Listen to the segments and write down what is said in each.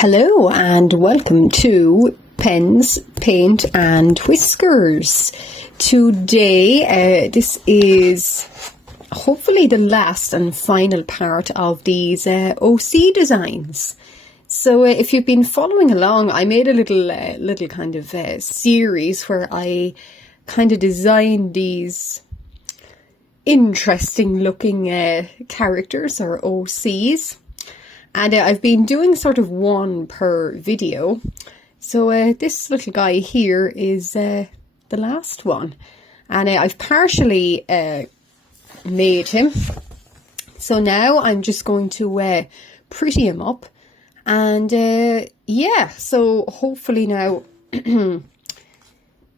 Hello and welcome to Pens, Paint and Whiskers. Today, this is hopefully the last and final part of these OC designs. So if you've been following along, I made a little kind of series where I kind of designed these interesting looking characters or OCs. And I've been doing sort of one per video. So this little guy here is the last one. And I've partially made him. So now I'm just going to pretty him up. And yeah, so hopefully now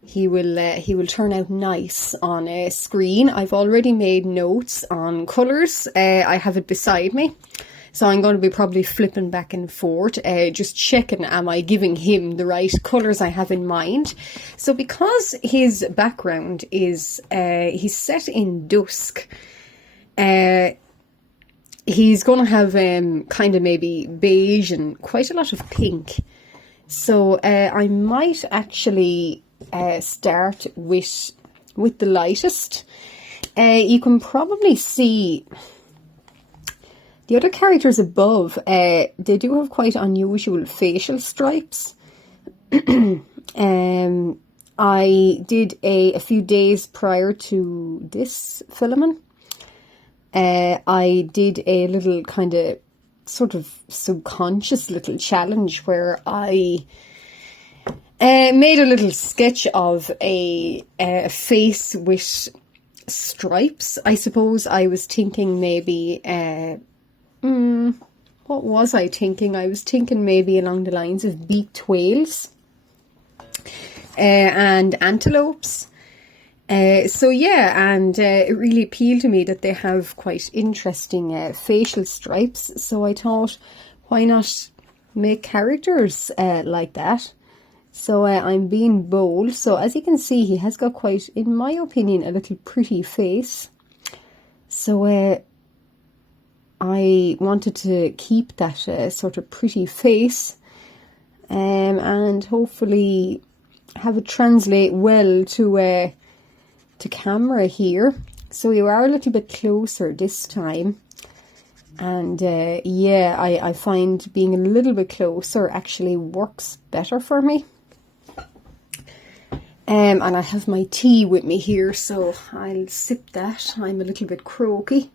he will turn out nice on a screen. I've already made notes on colours. I have it beside me. So I'm going to be probably flipping back and forth, just checking, am I giving him the right colours I have in mind? So because his background is, he's set in dusk, he's going to have kind of maybe beige and quite a lot of pink. So I might actually start with the lightest. You can probably see the other characters above, they do have quite unusual facial stripes. I did a few days prior to this filming, I did a little kind of sort of subconscious little challenge where I made a little sketch of a face with stripes. I suppose I was thinking maybe what was I thinking? I was thinking maybe along the lines of beaked whales and antelopes. So yeah, and it really appealed to me that they have quite interesting facial stripes. So I thought, why not make characters like that? So I'm being bold. So as you can see, he has got quite, in my opinion, a little pretty face. So I wanted to keep that sort of pretty face and hopefully have it translate well to camera here. So you are a little bit closer this time. And yeah, I find being a little bit closer actually works better for me. And I have my tea with me here, so I'll sip that. I'm a little bit croaky.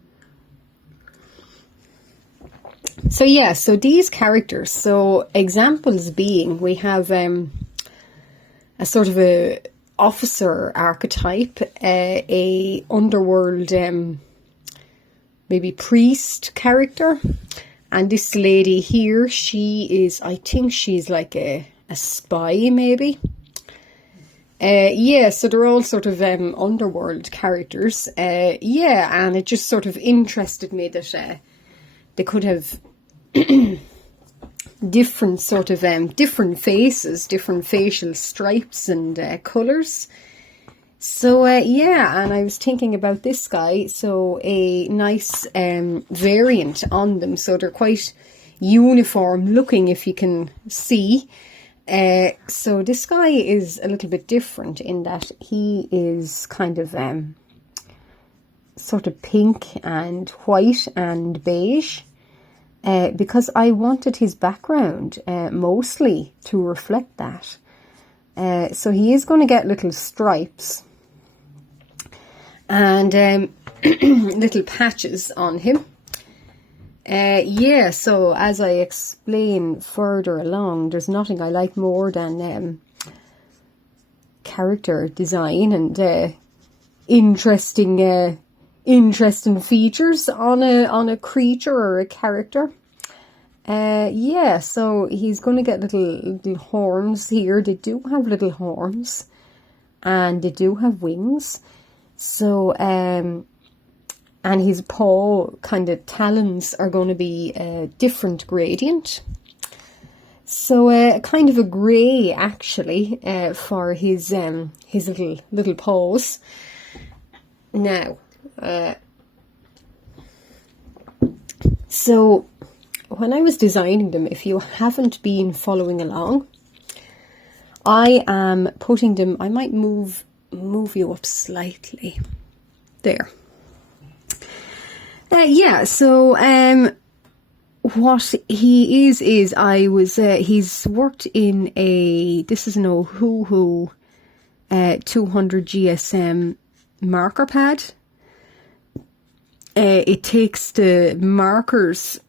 So yeah, so these characters, so examples being, we have a sort of a officer archetype, a underworld maybe priest character, and this lady here, she is, I think she's like a spy maybe. Yeah, so they're all sort of underworld characters. Yeah, and it just sort of interested me that they could have different sort of different faces, different facial stripes and colours. So yeah, and I was thinking about this guy, so a nice variant on them, so they're quite uniform looking, if you can see. So this guy is a little bit different in that he is kind of sort of pink and white and beige. Because I wanted his background mostly to reflect that. So he is going to get little stripes and little patches on him. Yeah, so as I explain further along, there's nothing I like more than character design and interesting features on a creature or a character. Yeah, so he's going to get little horns here. They do have little horns and they do have wings. So and his paw kind of talons are going to be a different gradient. So kind of a grey actually for his little paws. Now so when I was designing them, if you haven't been following along, I am putting them, I might move you up slightly there. So what he is he's worked in this is an Ohuhu 200 GSM marker pad. It takes the markers,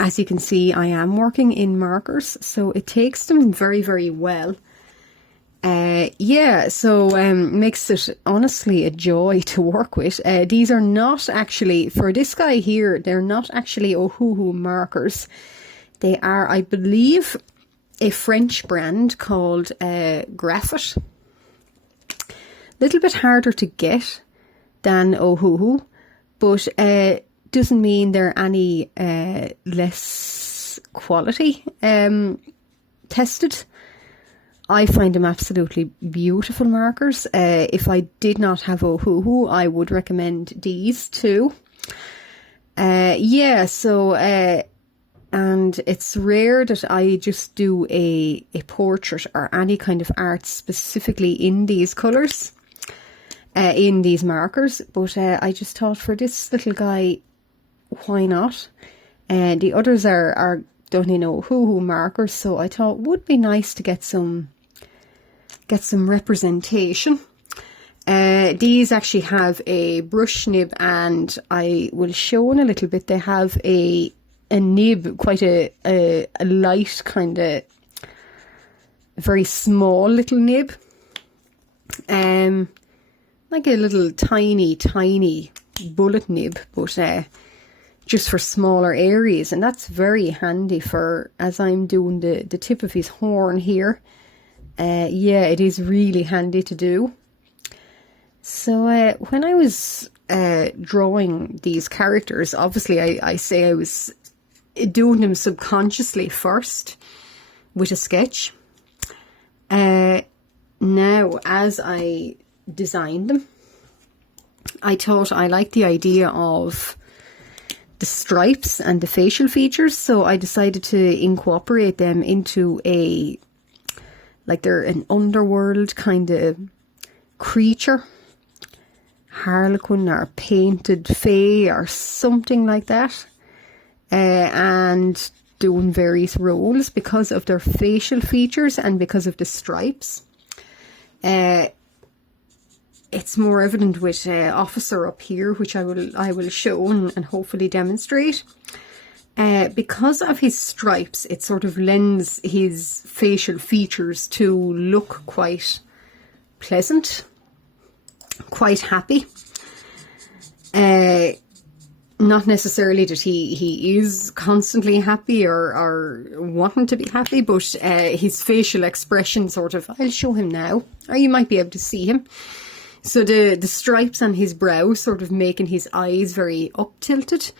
as you can see, I am working in markers, so it takes them very, very well. Makes it honestly a joy to work with. These are not actually, for this guy here, they're not actually Ohuhu markers. They are, I believe, a French brand called Graphit. Little bit harder to get than Ohuhu, but doesn't mean they're any less quality tested. I find them absolutely beautiful markers. If I did not have Ohuhu, I would recommend these too. And it's rare that I just do a portrait or any kind of art specifically in these colours, in these markers, but I just thought for this little guy, why not? The others are done in Ohuhu markers, so I thought it would be nice to get some representation. These actually have a brush nib, and I will show in a little bit. They have a nib, quite a light kind of very small little nib, like a little tiny bullet nib, but just for smaller areas, and that's very handy for, as I'm doing the tip of his horn here. It is really handy to do. So when I was drawing these characters, obviously I say I was doing them subconsciously first with a sketch. Now, as I designed them, I thought I liked the idea of the stripes and the facial features, so I decided to incorporate them into they're an underworld kind of creature, harlequin or painted fae or something like that, and doing various roles because of their facial features and because of the stripes. It's more evident with Officer up here, which I will show and hopefully demonstrate. Because of his stripes, it sort of lends his facial features to look quite pleasant, quite happy. Not necessarily that he is constantly happy or wanting to be happy, but his facial expression sort of, I'll show him now, or you might be able to see him. So the stripes on his brow sort of making his eyes very up-tilted.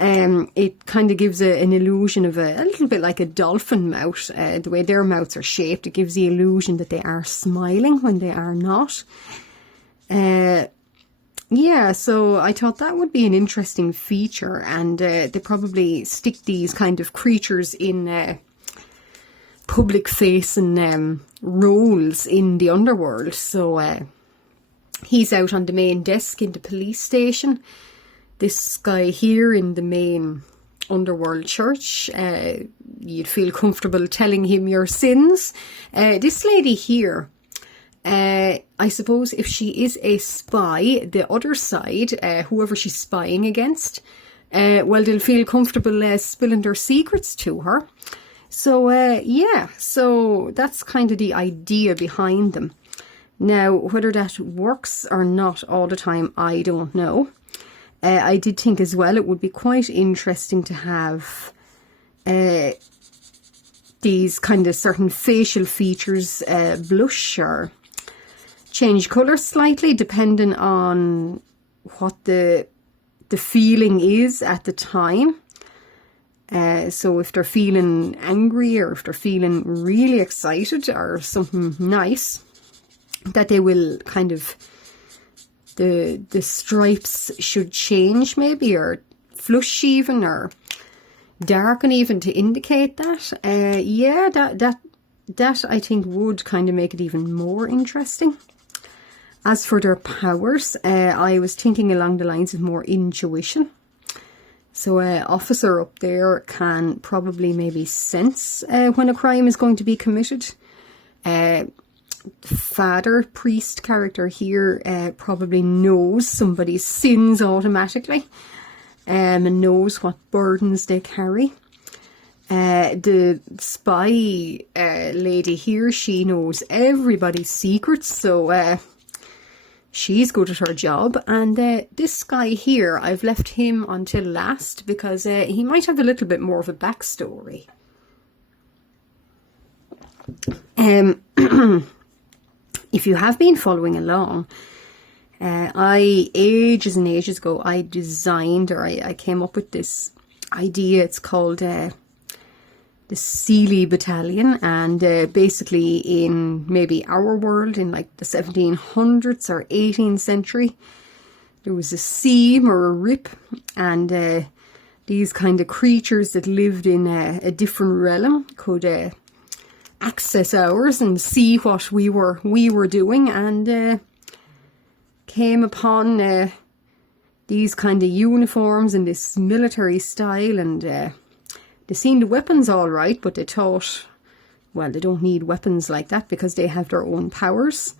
It kind of gives an illusion of a little bit like a dolphin mouth. The way their mouths are shaped, it gives the illusion that they are smiling when they are not. So I thought that would be an interesting feature, and they probably stick these kind of creatures in public-facing roles in the underworld. So he's out on the main desk in the police station. This guy here in the main underworld church, you'd feel comfortable telling him your sins. This lady here, I suppose if she is a spy, the other side, whoever she's spying against, they'll feel comfortable spilling their secrets to her. So, so that's kind of the idea behind them. Now, whether that works or not all the time, I don't know. I did think as well it would be quite interesting to have these kind of certain facial features blush or change colour slightly depending on what the feeling is at the time. So if they're feeling angry or if they're feeling really excited or something nice, that they will kind of, the stripes should change maybe, or flush even, or darken even to indicate that. Yeah, that I think would kind of make it even more interesting. As for their powers, I was thinking along the lines of more intuition. So officer up there can probably maybe sense when a crime is going to be committed. Father, priest character here probably knows somebody's sins automatically, and knows what burdens they carry. The spy lady here, she knows everybody's secrets, so she's good at her job. And this guy here, I've left him until last because he might have a little bit more of a backstory. If you have been following along, ages and ages ago, I designed, or I came up with this idea. It's called the Sealy Battalion, and basically in maybe our world, in like the 1700s or 18th century, there was a seam or a rip, and these kind of creatures that lived in a different realm could access ours and see what we were doing, and came upon these kind of uniforms and this military style, and they seen the weapons all right, but they thought, well, they don't need weapons like that because they have their own powers.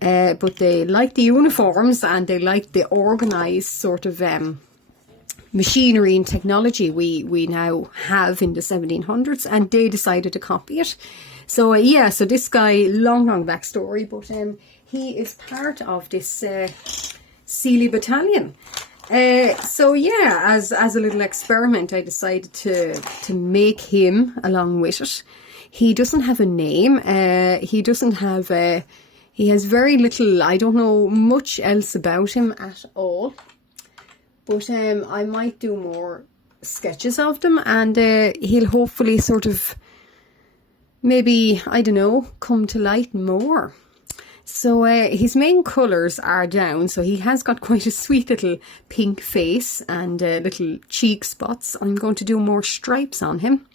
But they liked the uniforms, and they liked the organised sort of machinery and technology we now have in the 1700s, and they decided to copy it. So yeah, so this guy, long backstory, but he is part of this Sealy Battalion. So yeah, as a little experiment, I decided to make him along with it. He doesn't have a name. He doesn't have he has very little. I don't know much else about him at all. But I might do more sketches of them, and he'll hopefully sort of maybe, I don't know, come to light more. So his main colours are down, so he has got quite a sweet little pink face and little cheek spots. I'm going to do more stripes on him,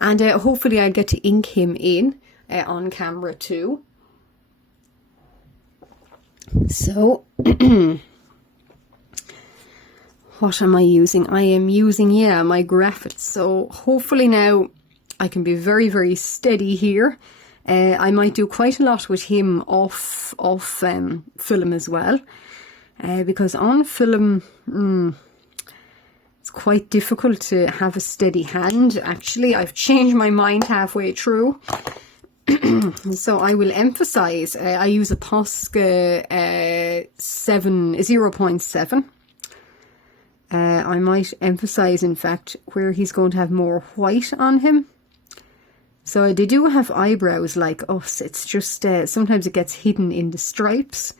and hopefully I'll get to ink him in on camera too. So what am I using? I am using, yeah, my Graphit. So hopefully now I can be very steady here. I might do quite a lot with him off film as well, because on film it's quite difficult to have a steady hand. Actually, I've changed my mind halfway through. So I will emphasize, I use a Posca 0.7. I might emphasize, in fact, where he's going to have more white on him. So they do have eyebrows like us. It's just sometimes it gets hidden in the stripes.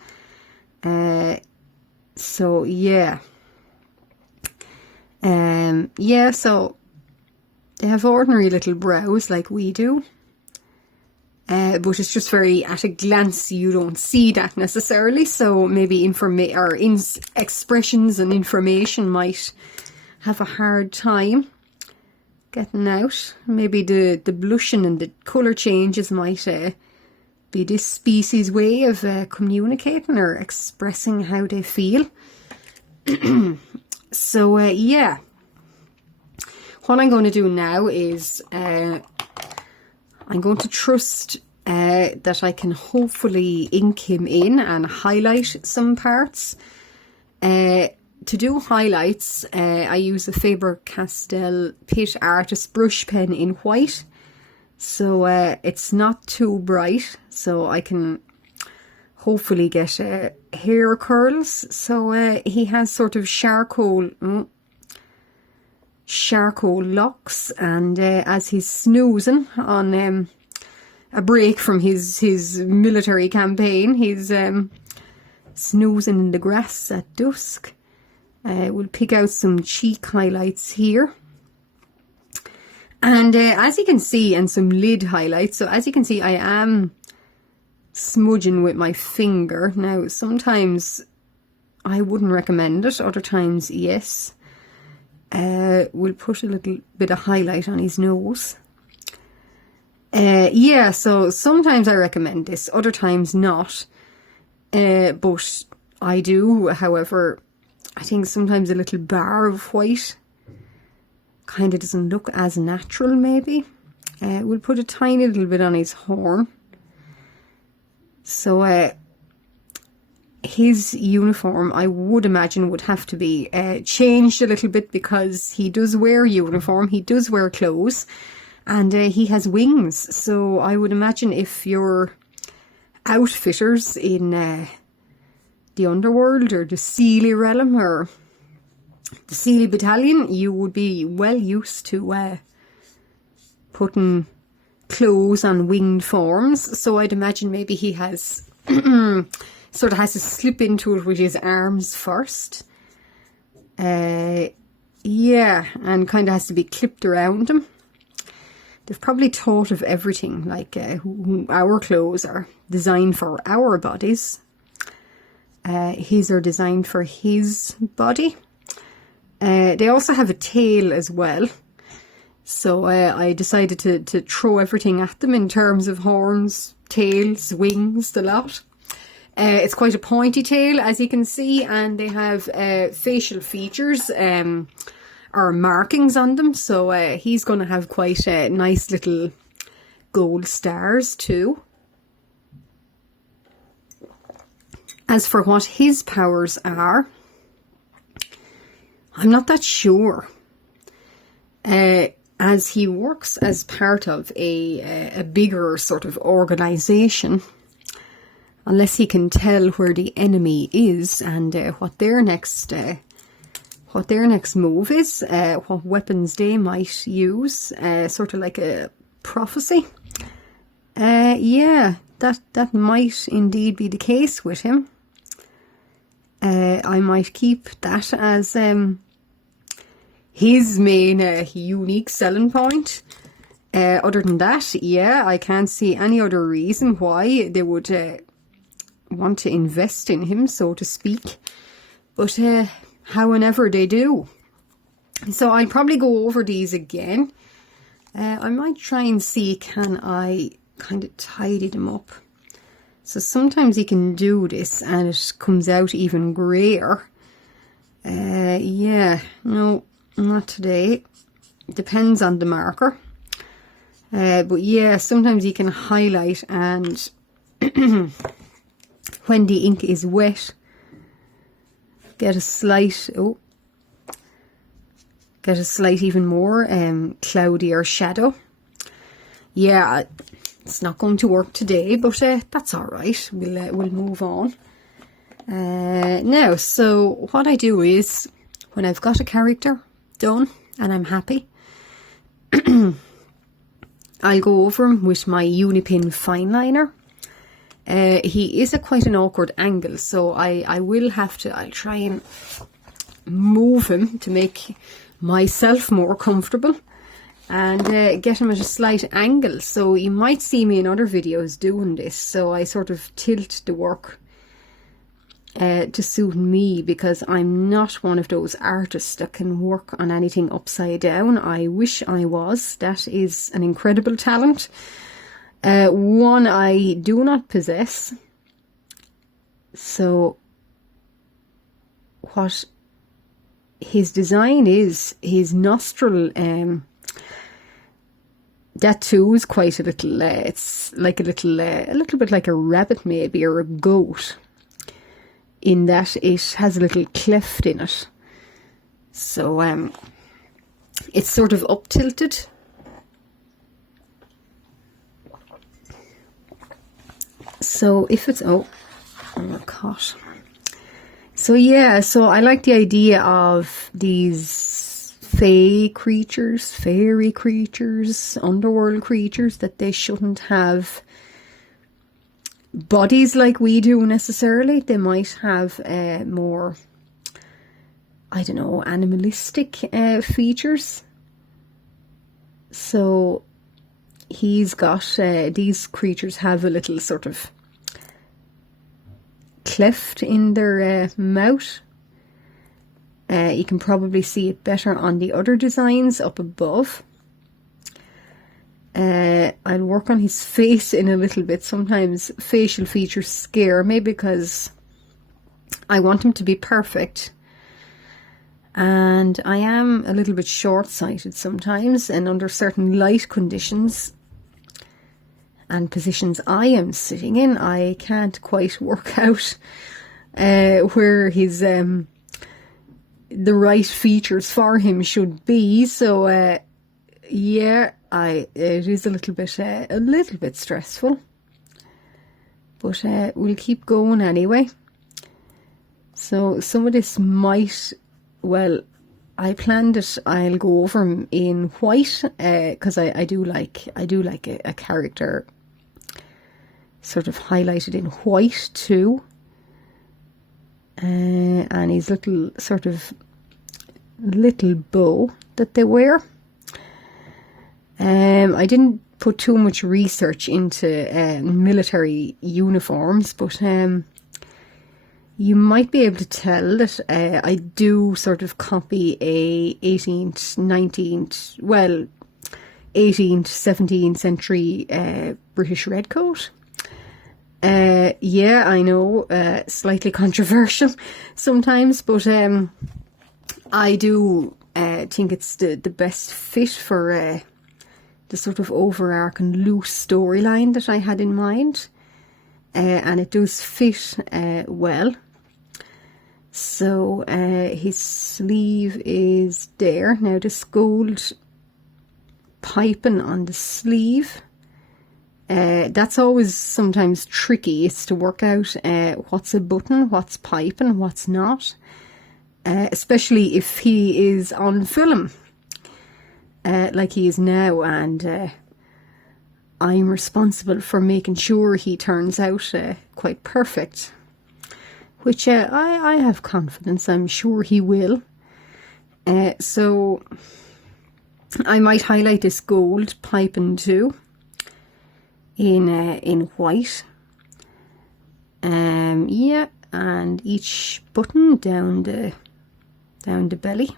So yeah. Yeah, so they have ordinary little brows like we do. But it's just very, at a glance, you don't see that necessarily. So maybe expressions and information might have a hard time getting out. Maybe the blushing and the colour changes might be this species' way of communicating or expressing how they feel. So yeah, what I'm going to do now is I'm going to trust that I can hopefully ink him in and highlight some parts. To do highlights, I use a Faber Castell Pit Artist brush pen in white. So it's not too bright, so I can hopefully get hair curls. So he has sort of charcoal locks, and as he's snoozing on a break from his military campaign, he's snoozing in the grass at dusk. We'll pick out some cheek highlights here, and as you can see, and some lid highlights. So as you can see, I am smudging with my finger. Now sometimes I wouldn't recommend it, other times yes. We'll put a little bit of highlight on his nose. Yeah, so sometimes I recommend this, other times not. But I do, however, I think sometimes a little bar of white kind of doesn't look as natural, maybe. We'll put a tiny little bit on his horn. So his uniform, I would imagine, would have to be changed a little bit, because he does wear uniform, he does wear clothes, and he has wings. So I would imagine if you're outfitters in the underworld or the Sealy realm or the Sealy battalion, you would be well used to putting clothes on winged forms. So I'd imagine maybe he has sort of has to slip into it with his arms first. Yeah, and kind of has to be clipped around him. They've probably thought of everything, like our clothes are designed for our bodies. His are designed for his body. They also have a tail as well. So I decided to throw everything at them in terms of horns, tails, wings, the lot. It's quite a pointy tail, as you can see, and they have facial features or markings on them. So he's going to have quite nice little gold stars too. As for what his powers are, I'm not that sure. As he works as part of a bigger sort of organisation, unless he can tell where the enemy is and what their next move is, what weapons they might use, sort of like a prophecy. Yeah, that might indeed be the case with him. I might keep that as his main unique selling point. Other than that, yeah, I can't see any other reason why they would want to invest in him, so to speak. But however they do. So I'll probably go over these again. I might try and see, can I kind of tidy them up. So sometimes you can do this and it comes out even grayer. Yeah, no, not today. Depends on the marker. But yeah, sometimes you can highlight, and when the ink is wet, get a slight even more cloudier shadow. Yeah, it's not going to work today, but that's all right. We'll move on. Now, so what I do is, when I've got a character done and I'm happy, I'll go over him with my Unipin Fineliner. He is at quite an awkward angle, so I'll try and move him to make myself more comfortable, and get him at a slight angle. So you might see me in other videos doing this, so I sort of tilt the work to suit me, because I'm not one of those artists that can work on anything upside down. I wish I was. That is an incredible talent. One I do not possess. So what his design is, his nostril, that too is quite a little, it's like a little bit like a rabbit maybe, or a goat, in that it has a little cleft in it. So it's sort of up tilted. So if it's, oh gosh. So yeah, so I like the idea of these fairy creatures, underworld creatures, that they shouldn't have bodies like we do necessarily. They might have more, I don't know, animalistic features. So he's got, these creatures have a little sort of cleft in their mouth. You can probably see it better on the other designs up above. I'll work on his face in a little bit. Sometimes facial features scare me because I want him to be perfect. And I am a little bit short-sighted sometimes, and under certain light conditions and positions I am sitting in, I can't quite work out where his the right features for him should be. So yeah, it is a little bit stressful, but we'll keep going anyway. So some of this might, well, I planned it. I'll go over him in white because I do like a character sort of highlighted in white too. And his little bow that they wear. I didn't put too much research into military uniforms, but you might be able to tell that I do sort of copy a 18th, 19th, well, 18th, 17th century British redcoat. Yeah, I know, slightly controversial sometimes, but I do think it's the best fit for the sort of overarching loose storyline that I had in mind, and it does fit well. So his sleeve is there. Now this gold piping on the sleeve, that's always sometimes tricky. It's to work out what's a button, what's piping, what's not, especially if he is on film like he is now, and I'm responsible for making sure he turns out quite perfect, which I have confidence I'm sure he will. So I might highlight this gold piping too in white. Yeah, and each button down the belly.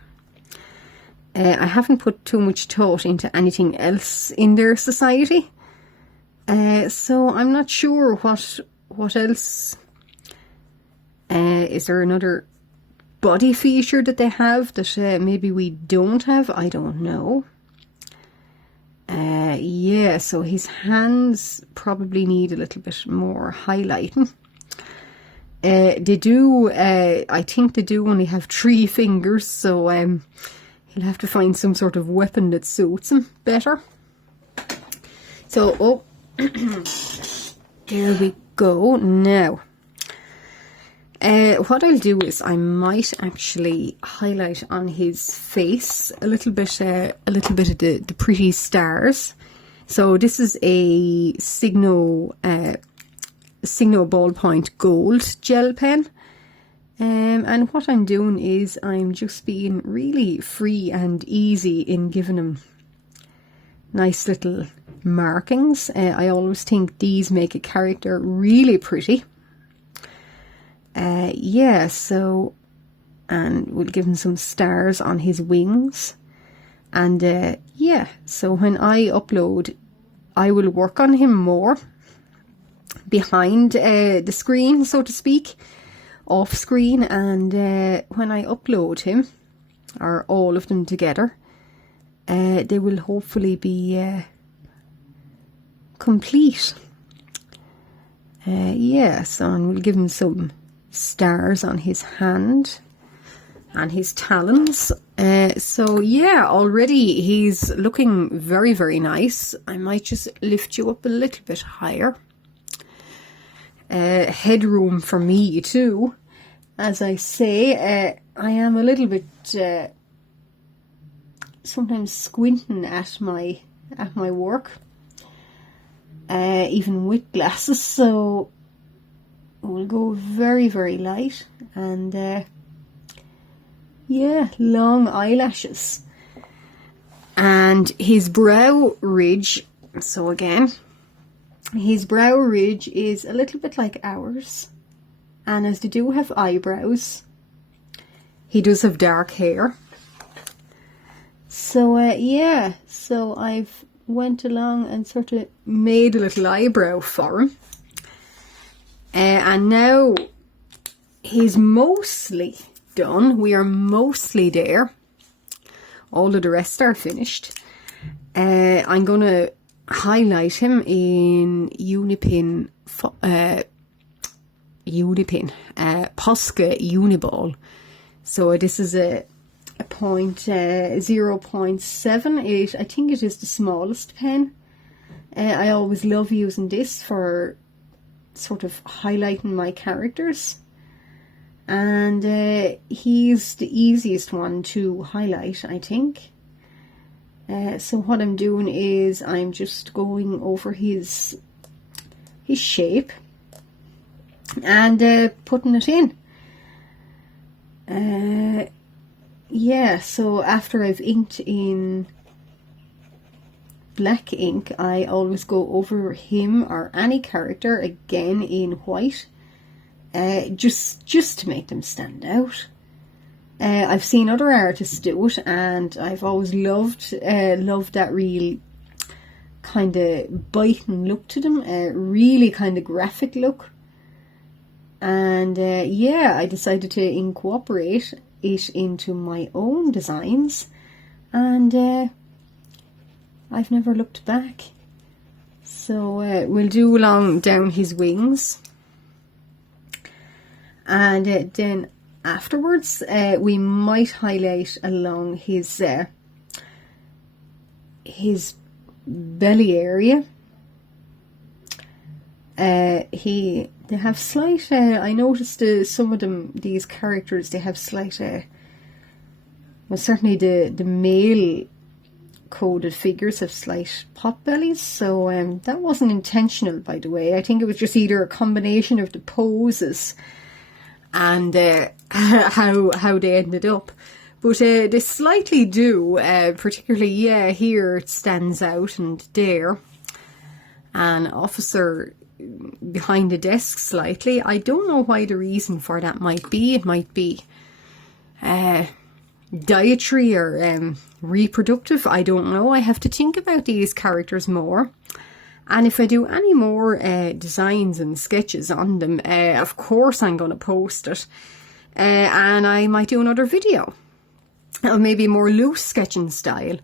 I haven't put too much thought into anything else in their society, so I'm not sure what else. Is there another body feature that they have that maybe we don't have? I don't know. Yeah, so his hands probably need a little bit more highlighting. They do, I think they do only have 3 fingers, so he'll have to find some sort of weapon that suits him better. So, oh, there we go. Now, what I'll do is I might actually highlight on his face a little bit of the pretty stars. So this is a Signo ballpoint gold gel pen, and what I'm doing is I'm just being really free and easy in giving him nice little markings. I always think these make a character really pretty. Yeah, so, and we'll give him some stars on his wings, and yeah, so when I upload, I will work on him more behind the screen, so to speak, off screen, and when I upload him, or all of them together, they will hopefully be complete. Yeah, so and we'll give him some stars on his hand and his talons. So yeah, already he's looking very, very nice. I might just lift you up a little bit higher. Headroom for me too. As I say, I am a little bit sometimes squinting at my work, even with glasses, so we'll go very, very light, and yeah, long eyelashes. And his brow ridge, so again, his brow ridge is a little bit like ours, and as they do have eyebrows, he does have dark hair. So yeah, so I've went along and sort of made a little eyebrow for him. And now he's mostly done. We are mostly there. All of the rest are finished. I'm going to highlight him in Unipin Posca Uniball. So this is a 0.78. I think it is the smallest pen. I always love using this for sort of highlighting my characters. And he's the easiest one to highlight, I think. So what I'm doing is I'm just going over his shape and putting it in. Yeah, so after I've inked in black ink, I always go over him or any character again in white, just to make them stand out. I've seen other artists do it, and I've always loved that real kind of biting look to them, really kind of graphic look. And yeah, I decided to incorporate it into my own designs, and I've never looked back. So we'll do along down his wings, and then afterwards we might highlight along his belly area. They have slight, I noticed some of them, these characters, they have slight, well, certainly the male coded figures have slight pot bellies, so that wasn't intentional, by the way. I think it was just either a combination of the poses and how they ended up. But they slightly do, particularly, yeah, here it stands out, and there. An officer behind the desk slightly. I don't know why the reason for that might be. It might be dietary or reproductive. I don't know. I have to think about these characters more. And if I do any more designs and sketches on them, of course I'm going to post it. And I might do another video. Or maybe more loose sketching style.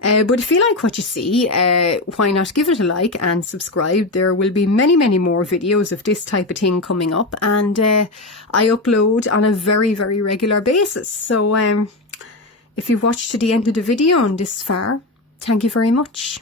But if you like what you see, why not give it a like and subscribe? There will be many, many more videos of this type of thing coming up, and I upload on a very, very regular basis. So if you've watched to the end of the video and this far, thank you very much.